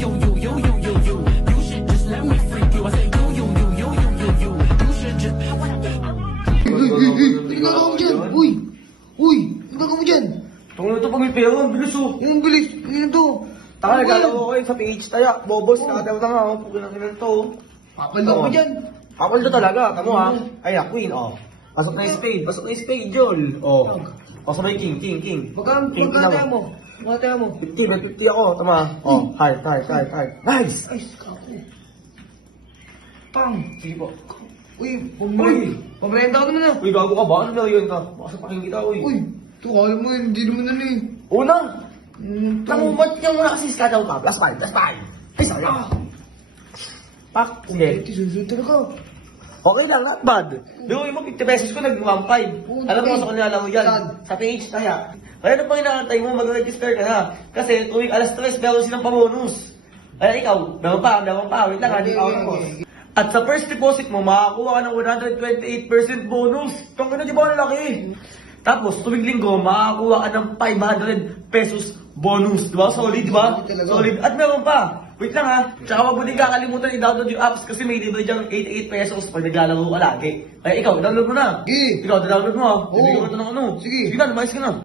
yo, yo, yo, yo, yo, yo. You should just let me freak you. I said, yo, yo, yo, yo, yo, yo, yo. You should just. Ano gagawa mo dyan? Uy! Uy! Ano gagawa mo dyan? Tungo na ito pag may pera, ang bilis oh. Yung bilis! Ano to? Taka, Ano ba yan? nagkalaw ko kayo sa PH taya. Bobos, nakatawa na nga, oh. Pagkakang ilan to, oh. Papalo ko dyan! Kapal to talaga, tamo ha. Ay, queen, oh. Pasok na yung spade, pasok na yung spade, Jol. Oh. O, sabay king. Magkataya mo? Magkataya mo? 50 ako, tama. Oh, heart. Nice! Ay, kako. Pang! Sige po. Uy! Uy! Pamrenda ko naman ah! Uy, gago ka ba? Ano na yun ka? Baka sa paking kita, uy. Uy! Ito, kala mo yun, hindi naman ano eh. Una! Ano to? Namumot niya muna kasi skadaw ka. Plus 5. Ay, sayang. Pak, sige. Ito, susunod talaga. Okay lang, not bad. Biruin mo, 50 pesos ko, nag-1.5. Alam mo, sa kanila mo yan. Saan? Sa page kaya. Kaya ano pang inaantay mo, mag-register ka na. Kasi tuwing alas 3, meron silang pabonus. Kaya ikaw, meron pa. Wait lang, hindi ako tapos. At sa first deposit mo, makakuha ka ng 128% bonus. Itong di ba ang laki? Tapos, tuwing linggo, makakuha ka ng 500 pesos bonus. Diba? Solid, diba? Solid. At meron pa. Wait lang ha. Tsaka wag mo din kakalimutan i-download yung apps kasi may libre dyan 88 pesos pag naglalaro ka lagi. Kaya ikaw, download mo na. Sige. Ikaw, download mo ha. Oo. Bibigyan ko ito ng ano. Sige. Sige na, lumayas ka na.